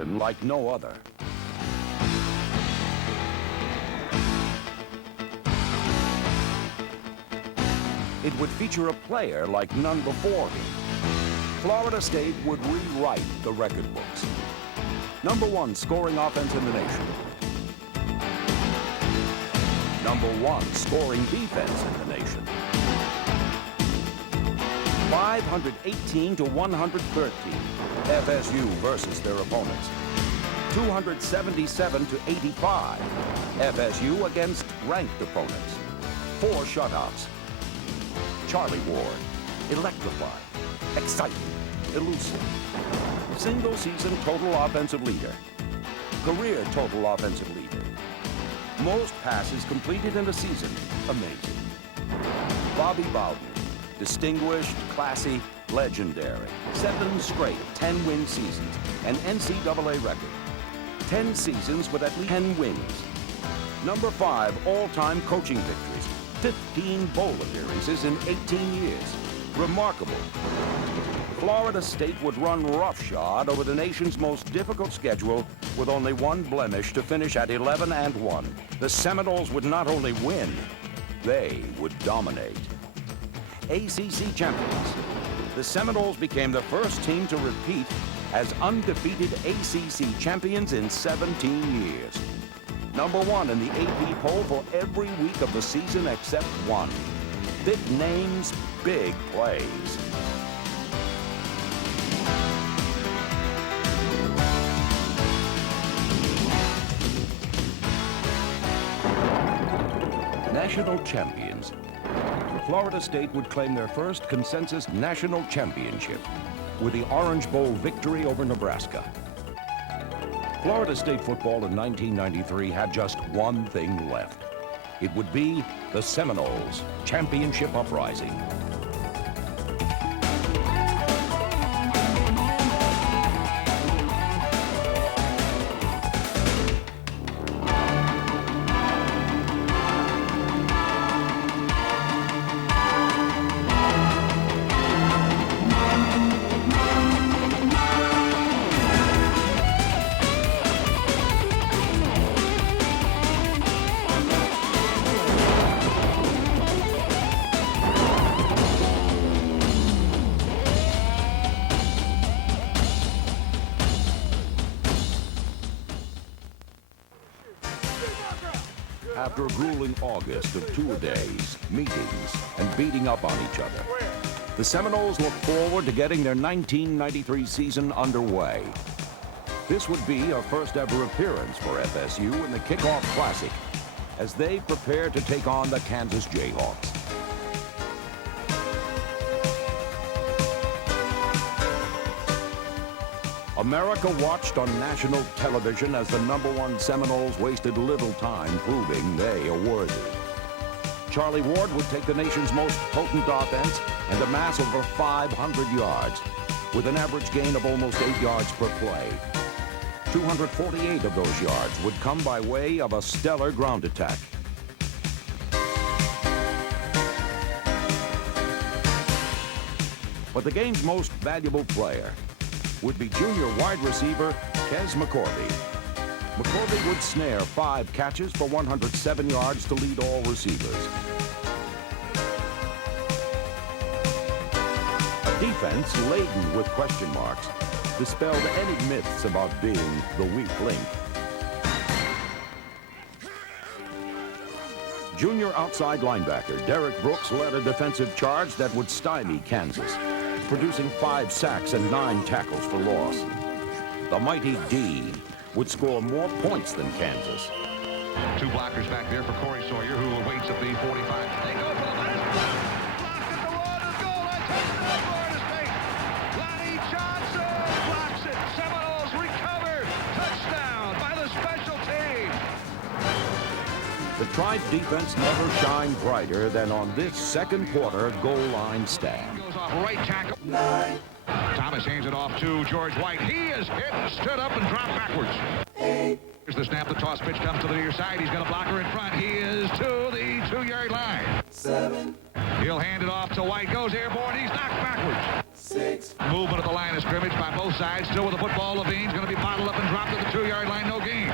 season like no other. It would feature a player like none before him. Florida State would rewrite the record books. #1 scoring offense in the nation. #1 scoring defense in the nation. 518 to 113, FSU versus their opponents. 277 to 85, FSU against ranked opponents. 4 shutouts. Charlie Ward, electrifying, exciting, elusive. Single season total offensive leader. Career total offensive leader. Most passes completed in a season, amazing. Bobby Bowden, distinguished, classy, legendary. 7 straight 10-win seasons, an NCAA record. 10 seasons with at least 10 wins. #5 all-time coaching victories. 15 bowl appearances in 18 years. Remarkable. Florida State would run roughshod over the nation's most difficult schedule with only 1 blemish to finish at 11-1. The Seminoles would not only win, they would dominate. ACC champions. The Seminoles became the first team to repeat as undefeated ACC champions in 17 years. #1 in the AP poll for every week of the season except 1. Big names, big plays. National champions. Florida State would claim their first consensus national championship with the Orange Bowl victory over Nebraska. Florida State football in 1993 had just one thing left. It would be the Seminoles championship uprising. After a grueling August of two-a-days, meetings, and beating up on each other, the Seminoles look forward to getting their 1993 season underway. This would be a first-ever appearance for FSU in the Kickoff Classic as they prepare to take on the Kansas Jayhawks. America watched on national television as the #1 Seminoles wasted little time proving they are worthy. Charlie Ward would take the nation's most potent offense and amass over 500 yards, with an average gain of almost 8 yards per play. 248 of those yards would come by way of a stellar ground attack. But the game's most valuable player would be junior wide receiver Kes McCorvey. McCorvey would snare 5 catches for 107 yards to lead all receivers. A defense laden with question marks dispelled any myths about being the weak link. Junior outside linebacker Derek Brooks led a defensive charge that would stymie Kansas, producing 5 sacks and 9 tackles for loss. The mighty D would score more points than Kansas. 2 blockers back there for Corey Sawyer, who awaits at the 45. They go for the last block. Blocked at the Waters goal. I touchdown, Florida State. Lonnie Johnson blocks it. Seminoles recover. Touchdown by the special team. The Tribe defense never shined brighter than on this second quarter goal line stand. Goes off right tackle. 9. Thomas hands it off to George White. He is hit, stood up, and dropped backwards. 8. Here's the snap. The toss pitch comes to the near side. He's got a blocker in front. He is to the 2-yard line. 7. He'll hand it off to White. Goes airborne. He's knocked backwards. 6. Movement at the line of scrimmage by both both sides. Still with the football. Levine's going to be bottled up and dropped at the 2-yard line. No gain.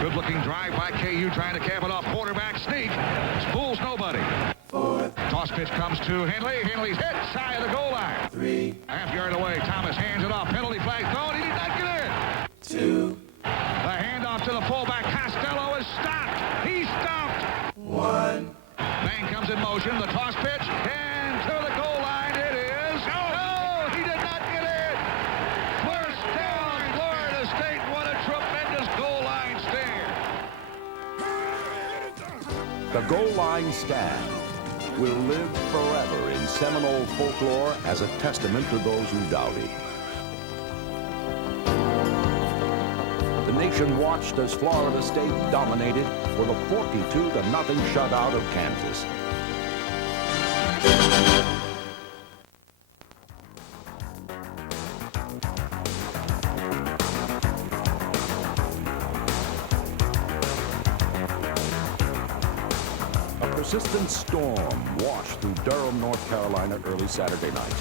Good-looking drive by KU trying to cap it off. Quarterback sneak. Fools nobody. Toss pitch comes to Henley. Henley's hit side of the goal line. Half-yard away. Thomas hands it off. Penalty flag thrown. He did not get in. The handoff to the fullback. Costello is stopped. He's stopped. Bang comes in motion. The toss pitch. And to the goal line it is. No, he did not get in. First down, Florida State. What a tremendous goal line stand. The goal line stand will live forever in Seminole folklore as a testament to those who doubt it. The nation watched as Florida State dominated with a 42-0 shutout of Kansas. A persistent storm washed through Durham, North Carolina early Saturday night.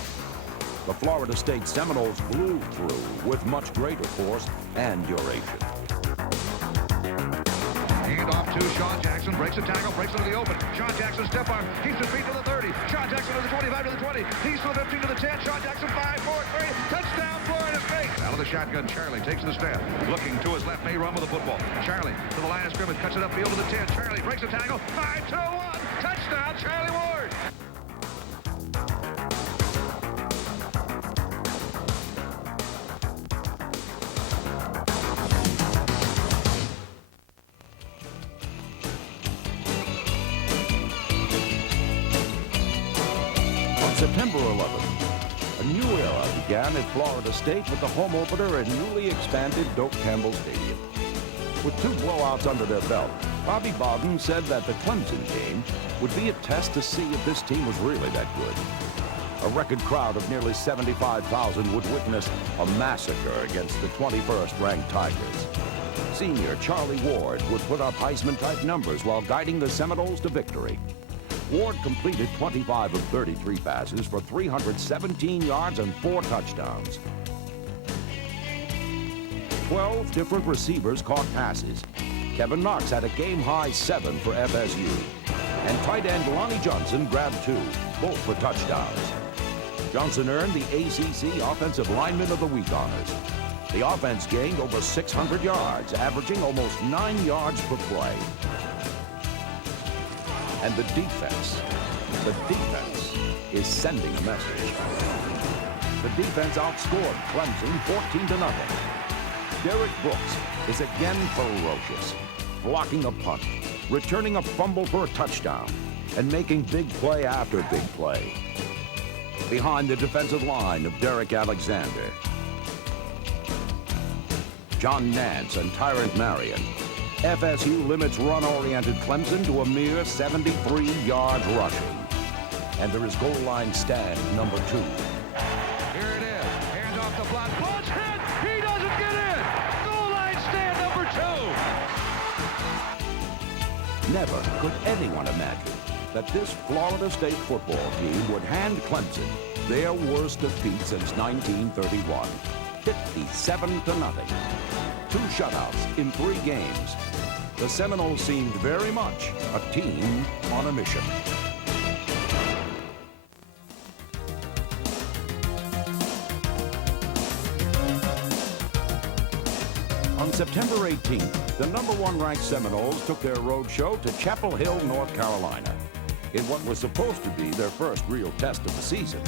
The Florida State Seminoles blew through with much greater force and duration. Hand off to Sean Jackson, breaks a tackle, breaks into the open. Sean Jackson step arm, keeps his feet to the 30. Sean Jackson to the 25 to the 20. He's to the 15 to the 10. Sean Jackson 5, 4, 3. Touchdown, Florida State. Out of the shotgun, Charlie takes the snap. Looking to his left, may run with the football. Charlie to the line of scrimmage, cuts it upfield to the 10. Charlie breaks a tackle. 5, 2, 1. Touchdown, Charlie Ward. September 11th, a new era began at Florida State with the home opener at newly expanded Doak Campbell Stadium. With 2 blowouts under their belt, Bobby Bowden said that the Clemson game would be a test to see if this team was really that good. A record crowd of nearly 75,000 would witness a massacre against the 21st ranked Tigers. Senior Charlie Ward would put up Heisman-type numbers while guiding the Seminoles to victory. Ward completed 25 of 33 passes for 317 yards and 4 touchdowns. 12 different receivers caught passes. Kevin Knox had a game-high 7 for FSU. And tight end Lonnie Johnson grabbed 2, both for touchdowns. Johnson earned the ACC Offensive Lineman of the Week honors. The offense gained over 600 yards, averaging almost 9 yards per play. And the defense is sending a message. The defense outscored Clemson 14-0. Derek Brooks is again ferocious, blocking a punt, returning a fumble for a touchdown, and making big play after big play. Behind the defensive line of Derek Alexander, John Nance and Tyrant Marion, FSU limits run-oriented Clemson to a mere 73 yards rushing. And there is goal line stand number 2. Here it is. Hand off the block. Ball's hit. He doesn't get in. Goal line stand number 2. Never could anyone imagine that this Florida State football team would hand Clemson their worst defeat since 1931. 57-0. 2 shutouts in 3 games. The Seminoles seemed very much a team on a mission. On September 18th, the #1 ranked Seminoles took their road show to Chapel Hill, North Carolina. In what was supposed to be their first real test of the season,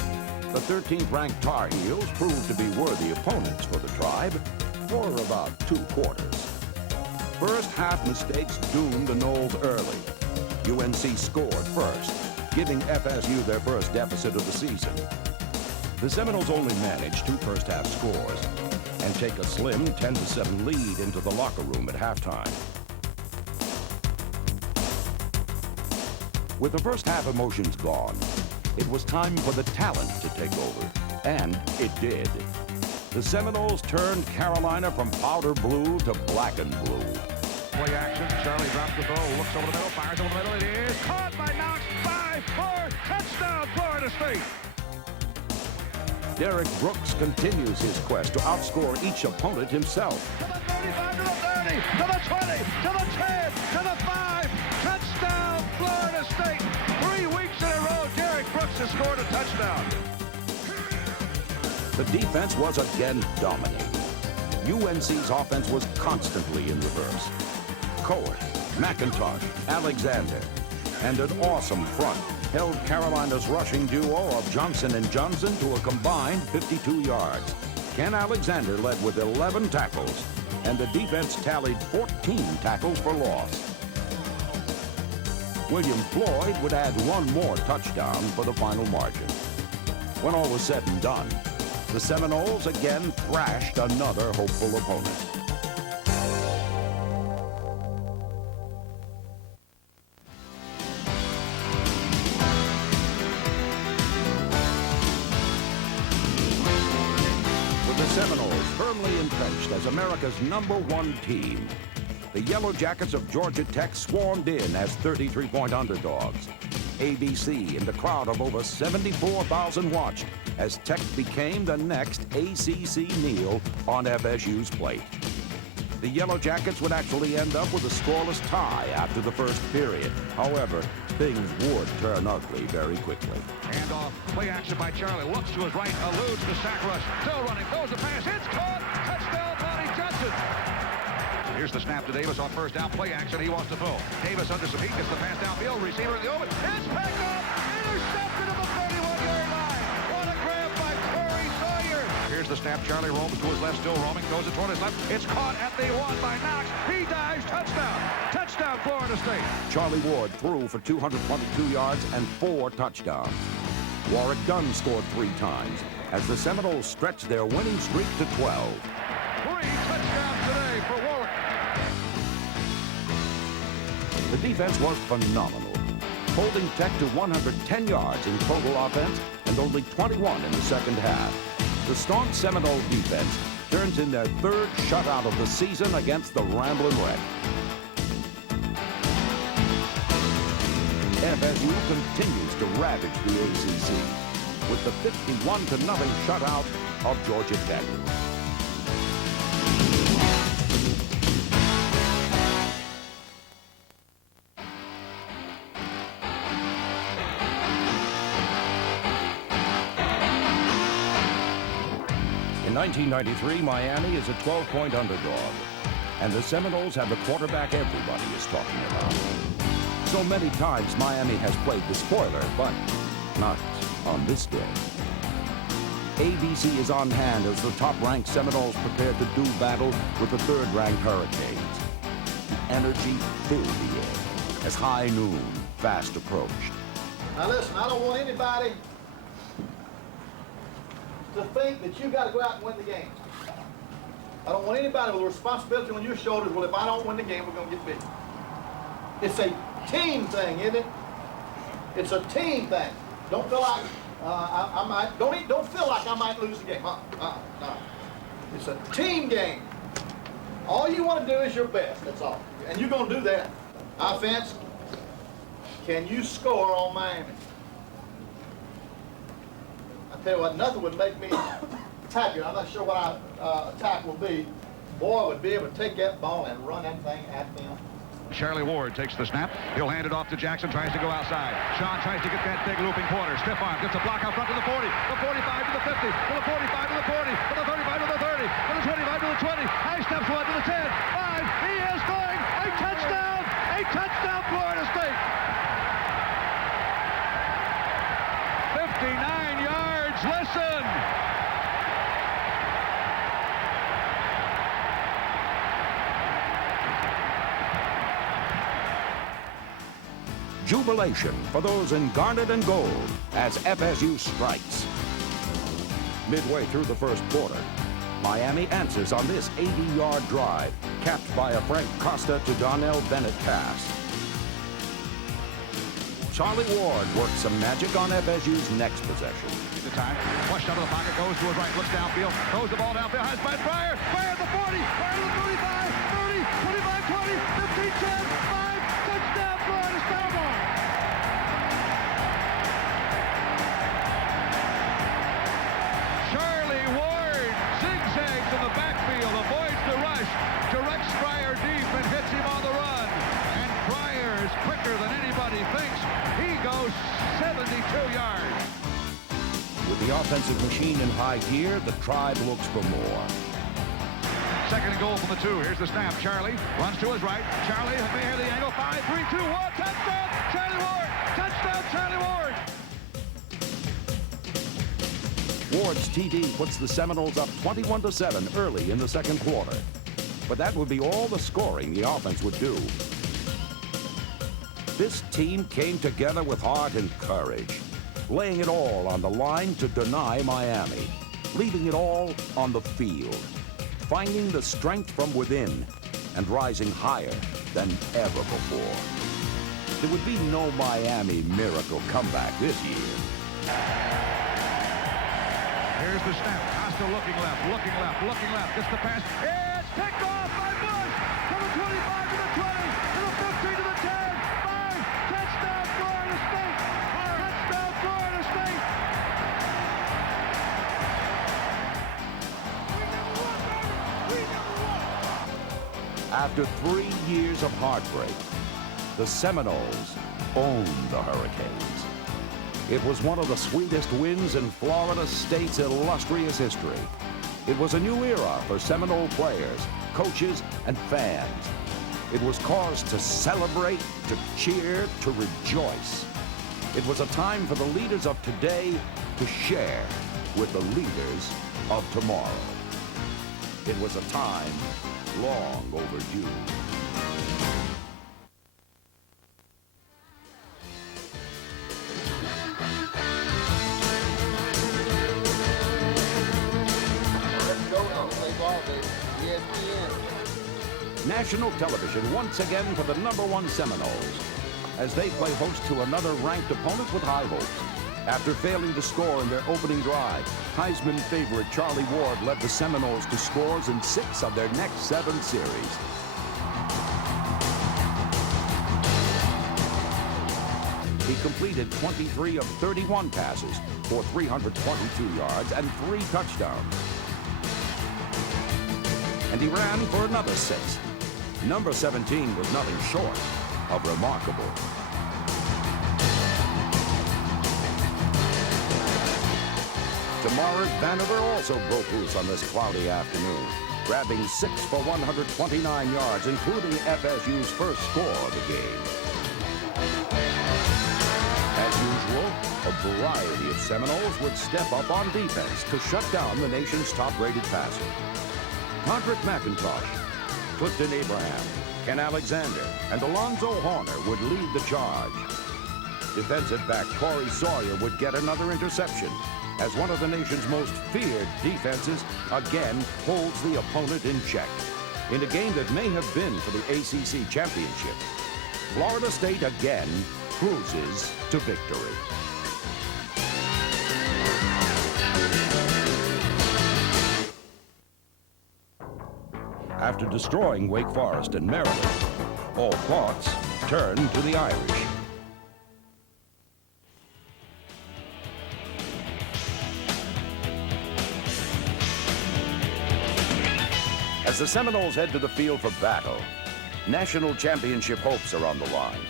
the 13th ranked Tar Heels proved to be worthy opponents for the Tribe for about 2 quarters. First half mistakes doomed the Noles early. UNC scored first, giving FSU their first deficit of the season. The Seminoles only managed 2 first-half scores and take a slim 10-7 lead into the locker room at halftime. With the first half emotions gone, it was time for the talent to take over, and it did. The Seminoles turned Carolina from powder blue to black and blue. Play action. Charlie drops the ball, looks over the middle, fires over the middle. It is caught by Knox. 5-4. Touchdown, Florida State. Derek Brooks continues his quest to outscore each opponent himself. To the 35, to the 30, to the 20, to the 10, to the 5. Touchdown, Florida State. 3 weeks in a row, Derek Brooks has scored a touchdown. The defense was again dominating. UNC's offense was constantly in reverse. Cohen, McIntosh, Alexander, and an awesome front held Carolina's rushing duo of Johnson and Johnson to a combined 52 yards. Ken Alexander led with 11 tackles, and the defense tallied 14 tackles for loss. William Floyd would add one more touchdown for the final margin. When all was said and done, the Seminoles again thrashed another hopeful opponent. With the Seminoles firmly entrenched as America's #1 team, the Yellow Jackets of Georgia Tech swarmed in as 33-point underdogs. ABC and a crowd of over 74,000 watched as Tech became the next ACC meal on FSU's plate. The Yellow Jackets would actually end up with a scoreless tie after the first period. However, things would turn ugly very quickly. Handoff, play action by Charlie. Looks to his right, eludes the sack rush. Still running, throws the pass. It's caught. Touchdown, Lonnie Johnson. Here's the snap to Davis on first down. Play action, he wants to throw. Davis under some heat, gets the pass downfield. Receiver in the open. It's picked up. Intercepted at the 31-yard line. What a grab by Corey Sawyer. Here's the snap. Charlie roams to his left, still roaming. Throws it toward his left. It's caught at the 1 by Knox. He dives. Touchdown. Touchdown, Florida State. Charlie Ward threw for 222 yards and 4 touchdowns. Warwick Dunn scored 3 times as the Seminoles stretched their winning streak to 12. 3 touchdowns today for Warwick. The defense was phenomenal, holding Tech to 110 yards in total offense and only 21 in the second half. The staunch Seminole defense turns in their 3rd shutout of the season against the Ramblin' Wreck. FSU continues to ravage the ACC with the 51-0 shutout of Georgia Tech. In 1993, Miami is a 12-point underdog, and the Seminoles have the quarterback everybody is talking about. So many times Miami has played the spoiler, but not on this day. ABC is on hand as the top-ranked Seminoles prepare to do battle with the 3rd-ranked Hurricanes. The energy filled the air as high noon fast approached. Now listen, I don't want anybody to think that you got to go out and win the game. I don't want anybody with a responsibility on your shoulders. Well, if I don't win the game, we're going to get beat. It's a team thing, isn't it? It's a team thing. Don't feel like I might. Don't feel like I might lose the game. No. It's a team game. All you want to do is your best. That's all, and you're going to do that. Offense. Can you score on Miami? I tell you what, nothing would make me happier. I'm not sure what our attack will be. Boy, would be able to take that ball and run that thing at them. Charlie Ward takes the snap. He'll hand it off to Jackson, tries to go outside. Sean tries to get that big looping corner. Stiff arm, gets a block out front to the 40, the 45 to the 50, to the 45 to the 40, to the 35 to the 30, to the 25 to the 20. High steps one to the 10, 5. He is going a touchdown! A touchdown, Florida State! 59 yards, listen! Jubilation for those in garnet and gold as FSU strikes. Midway through the first quarter, Miami answers on this 80-yard drive, capped by a Frank Costa to Donnell Bennett pass. Charlie Ward works some magic on FSU's next possession. The time, flushed out of the pocket, goes to his right, looks downfield, throws the ball downfield, has by Pryor, at the 40, Pryor to the 35, 30, 25, 20, 15, 10, 5, touchdown, Florida State. 72 yards. With the offensive machine in high gear, the Tribe looks for more. Second and goal from the 2. Here's the snap. Charlie runs to his right. Charlie may have the angle. 5, 3, 2, 1. Touchdown, Charlie Ward. Touchdown, Charlie Ward. Ward's TD puts the Seminoles up 21-7 early in the second quarter. But that would be all the scoring the offense would do. This team came together with heart and courage, laying it all on the line to deny Miami, leaving it all on the field, finding the strength from within and rising higher than ever before. There would be no Miami miracle comeback this year. Here's the snap. Costa looking left, looking left, looking left. Gets the pass. It's picked off by Bush. From the 25 to the 20, to the 15 to the 10. 5. Touchdown, Florida State. Touchdown, Florida State. After 3 years of heartbreak, the Seminoles owned the Hurricanes. It was one of the sweetest wins in Florida State's illustrious history. It was a new era for Seminole players, coaches, and fans. It was cause to celebrate, to cheer, to rejoice. It was a time for the leaders of today to share with the leaders of tomorrow. It was a time long overdue. National television once again for the #1 Seminoles as they play host to another ranked opponent with high hopes. After failing to score in their opening drive, Heisman favorite Charlie Ward led the Seminoles to scores in 6 of their next 7 series. He completed 23 of 31 passes for 322 yards and 3 touchdowns. And he ran for another 6. Number 17 was nothing short of remarkable. Morris Vanover also broke loose on this cloudy afternoon, grabbing 6 for 129 yards, including FSU's first score of the game. As usual, a variety of Seminoles would step up on defense to shut down the nation's top-rated passer. Roderick McIntosh, Clifton Abraham, Ken Alexander, and Alonzo Horner would lead the charge. Defensive back Corey Sawyer would get another interception, as one of the nation's most feared defenses again holds the opponent in check. In a game that may have been for the ACC championship, Florida State again cruises to victory. After destroying Wake Forest and Maryland, all thoughts turn to the Irish. As the Seminoles head to the field for battle, national championship hopes are on the line.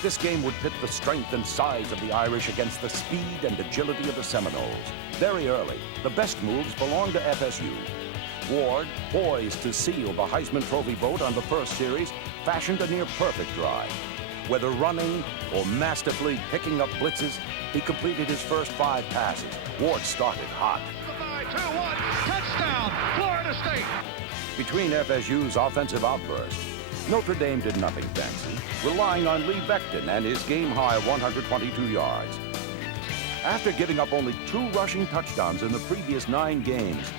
This game would pit the strength and size of the Irish against the speed and agility of the Seminoles. Very early, the best moves belong to FSU. Ward, poised to seal the Heisman Trophy vote on the first series, fashioned a near-perfect drive. Whether running or masterfully picking up blitzes, he completed his first 5 passes. Ward started hot. 2-1, touchdown, Florida State. Between FSU's offensive outbursts, Notre Dame did nothing fancy, relying on Lee Becton and his game-high 122 yards. After giving up only 2 rushing touchdowns in the previous 9 games,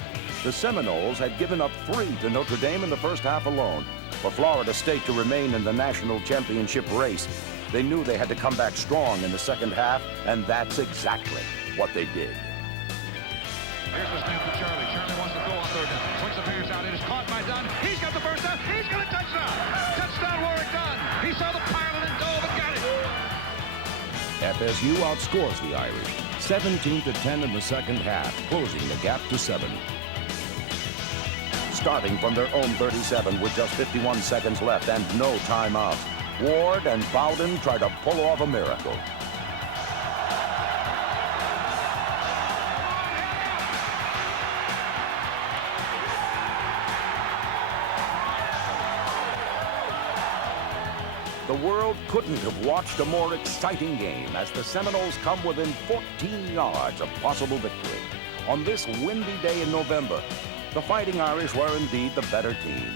the Seminoles had given up 3 to Notre Dame in the first half alone. For Florida State to remain in the national championship race, they knew they had to come back strong in the second half, and that's exactly what they did. Here's the snap to Charlie. Charlie wants to throw on 3rd down. Swings the fingers out. It is caught by Dunn. He's got the first down. He's got a touchdown. Touchdown, Warwick Dunn. He saw the pilot and dove and got it. FSU outscores the Irish, 17-10 in the second half, closing the gap to 7. Starting from their own 37 with just 51 seconds left and no timeouts, Ward and Bowden try to pull off a miracle. The world couldn't have watched a more exciting game as the Seminoles come within 14 yards of possible victory. On this windy day in November, the Fighting Irish were indeed the better team.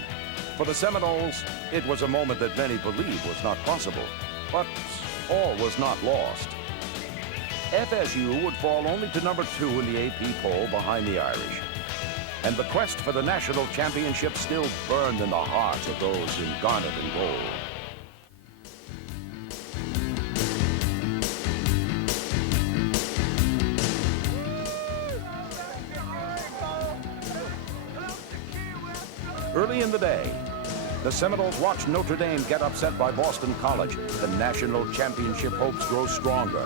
For the Seminoles, it was a moment that many believed was not possible, but all was not lost. FSU would fall only to number 2 in the AP poll behind the Irish. And the quest for the national championship still burned in the hearts of those in garnet and gold. Early in the day, the Seminoles watched Notre Dame get upset by Boston College. The national championship hopes grow stronger.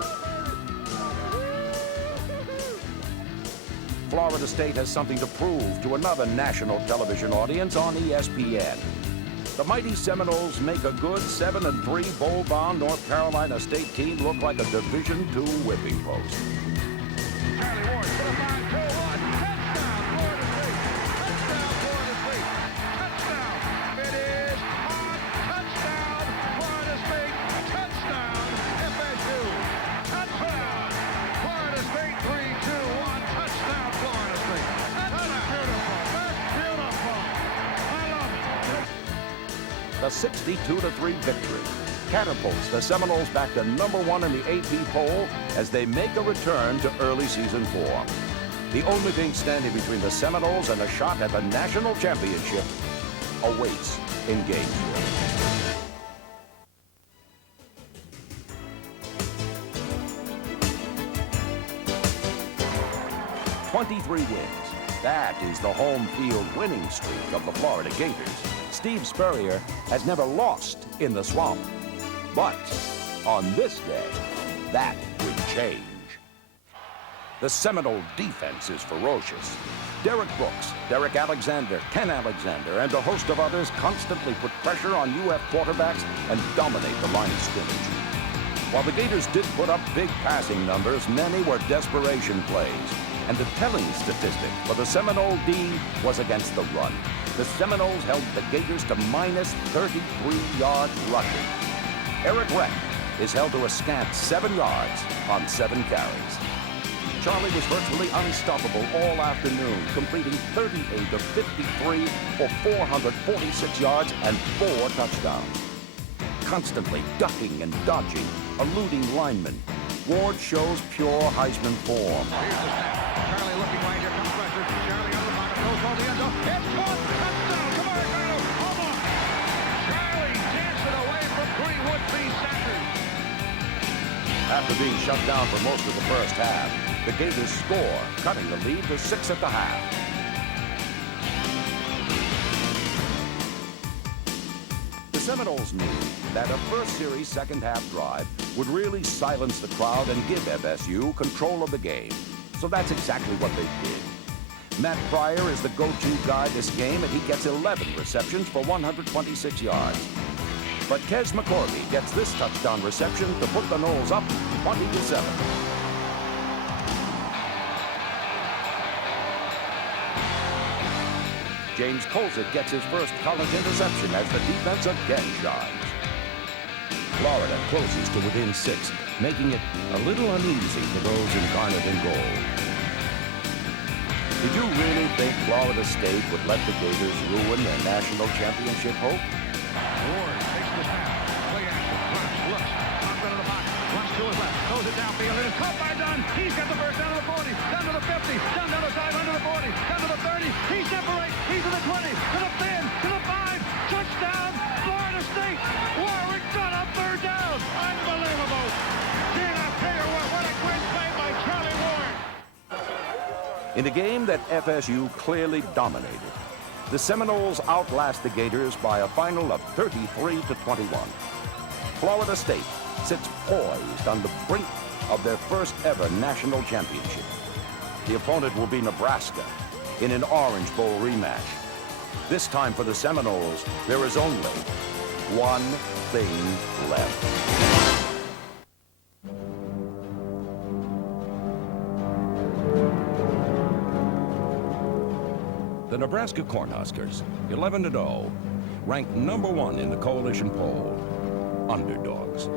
Florida State has something to prove to another national television audience on ESPN. The mighty Seminoles make a good 7-3 bowl-bound North Carolina State team look like a Division II whipping post. Charlie Ward for the 5-2-1. Touchdown, Florida State. Touchdown, Florida State. Touchdown. It is on. Touchdown, Florida State. Touchdown, FSU. Touchdown, Florida State. 3-2-1. Touchdown, Florida State. That's beautiful. That's beautiful. I love it. The 62-3 victory catapults the Seminoles back to number 1 in the AP poll as they make a return to early season form. The only thing standing between the Seminoles and a shot at the national championship awaits in Gainesville. "23 wins. That is the home field winning streak of the Florida Gators. Steve Spurrier has never lost in the swamp. But on this day, that would change. The Seminole defense is ferocious. Derek Brooks, Derek Alexander, Ken Alexander, and a host of others constantly put pressure on UF quarterbacks and dominate the line of scrimmage. While the Gators did put up big passing numbers, many were desperation plays. And the telling statistic for the Seminole D was against the run. The Seminoles held the Gators to minus 33 yards rushing. Eric Reck is held to a scant 7 yards on 7 carries. Charlie was virtually unstoppable all afternoon, completing 38 of 53 for 446 yards and 4 touchdowns. Constantly ducking and dodging, eluding linemen, Ward shows pure Heisman form. Here's the snap. Charlie looking right. Here comes pressure. Charlie out of the pocket. Goes for the end zone. It's caught. Touchdown. Come on, Colonel. Hold on. Charlie dancing away from 3 would-be sackers. After being shut down for most of the first half, the Gators score, cutting the lead to 6 at the half. The Seminoles knew that a first series second half drive would really silence the crowd and give FSU control of the game. So that's exactly what they did. Matt Pryor is the go-to guy this game, and he gets 11 receptions for 126 yards. But Kes McCorvey gets this touchdown reception to put the Noles up 20-7. James Colzett gets his first college interception as the defense again shines. Florida closes to within 6, making it a little uneasy for those in garnet and gold. Did you really think Florida State would let the Gators ruin their national championship hope? Ward takes the snap. Play action. Runs, looks. Comes into the pocket. Runs to his left. Throws it downfield. It is caught by Dunn. He's got the first down to the 40. Down to the 50. Down to the side. Under the 40. Down to the 30. He separates. He's to the 20. To the 10. To the 5. Touchdown. Florida State. Warwick got a 3rd down. Unbelievable. Gee, I tell you what a great play by Charlie Ward. In a game that FSU clearly dominated, the Seminoles outlast the Gators by a final of 33-21. Florida State sits poised on the brink of their first ever national championship. The opponent will be Nebraska in an Orange Bowl rematch. This time for the Seminoles, there is only one thing left. The Nebraska Cornhuskers, 11-0, ranked number 1 in the coalition poll. underdogs.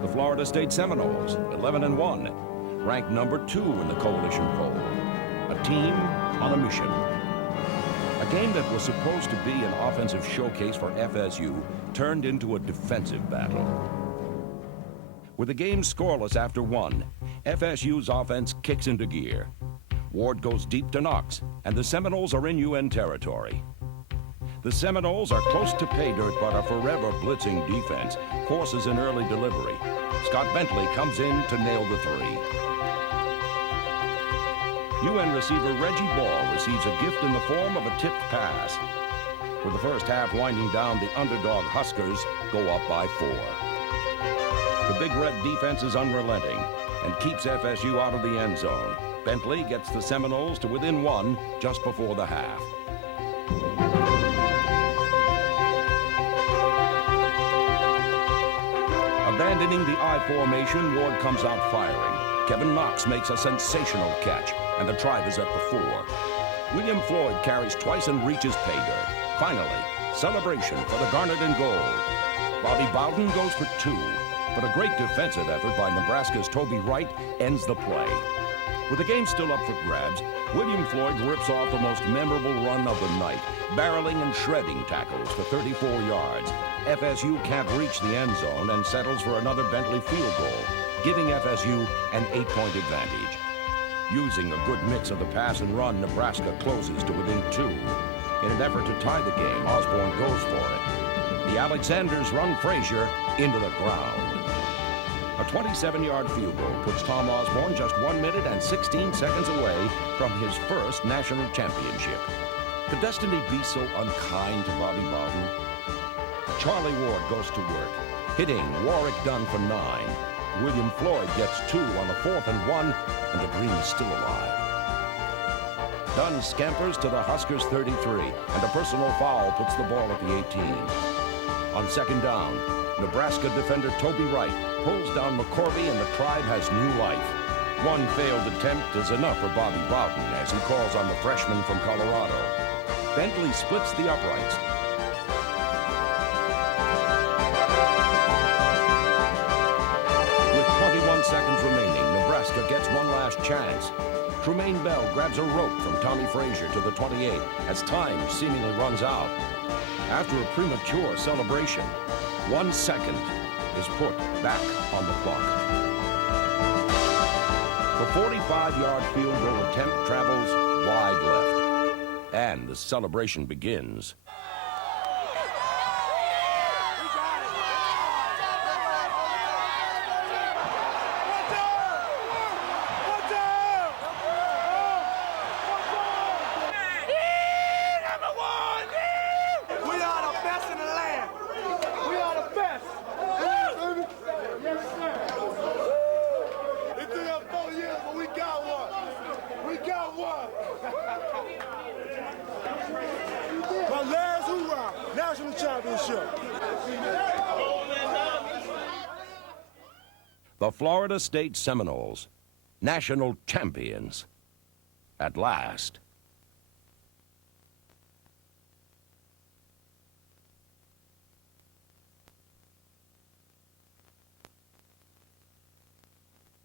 The Florida State Seminoles, 11-1, ranked number 2 in the coalition poll. A team on a mission. A game that was supposed to be an offensive showcase for FSU turned into a defensive battle. With the game scoreless after 1, FSU's offense kicks into gear. Ward goes deep to Knox, and the Seminoles are in UN territory. The Seminoles are close to pay dirt, but a forever blitzing defense forces an early delivery. Scott Bentley comes in to nail the 3. UN receiver Reggie Ball receives a gift in the form of a tipped pass. With the first half winding down, the underdog Huskers go up by 4. The Big Red defense is unrelenting and keeps FSU out of the end zone. Bentley gets the Seminoles to within 1 just before the half. Abandoning the I formation, Ward comes out firing. Kevin Knox makes a sensational catch, and the tribe is at the 4. William Floyd carries twice and reaches pay dirt. Finally, celebration for the Garnet and Gold. Bobby Bowden goes for 2, but a great defensive effort by Nebraska's Toby Wright ends the play. With the game still up for grabs, William Floyd rips off the most memorable run of the night, barreling and shredding tackles for 34 yards. FSU can't reach the end zone and settles for another Bentley field goal, giving FSU an 8-point advantage. Using a good mix of the pass and run, Nebraska closes to within 2. In an effort to tie the game, Osborne goes for it. The Alexanders run Frazier into the ground. A 27-yard field goal puts Tom Osborne just 1 minute and 16 seconds away from his first national championship. Could destiny be so unkind to Bobby Bowden? Charlie Ward goes to work, hitting Warwick Dunn for 9. William Floyd gets 2 on the 4th and 1, and the Green is still alive. Dunn scampers to the Huskers' 33, and a personal foul puts the ball at the 18. On second down, Nebraska defender Toby Wright pulls down McCorvey, and the tribe has new life. 1 failed attempt is enough for Bobby Bowden as he calls on the freshman from Colorado. Bentley splits the uprights. With 21 seconds remaining, Nebraska gets one last chance. Trumaine Bell grabs a rope from Tommy Frazier to the 28 as time seemingly runs out. After a premature celebration, 1 second is put back on the clock. The 45-yard field goal attempt travels wide left, and the celebration begins. National championship. The Florida State Seminoles, national champions, at last.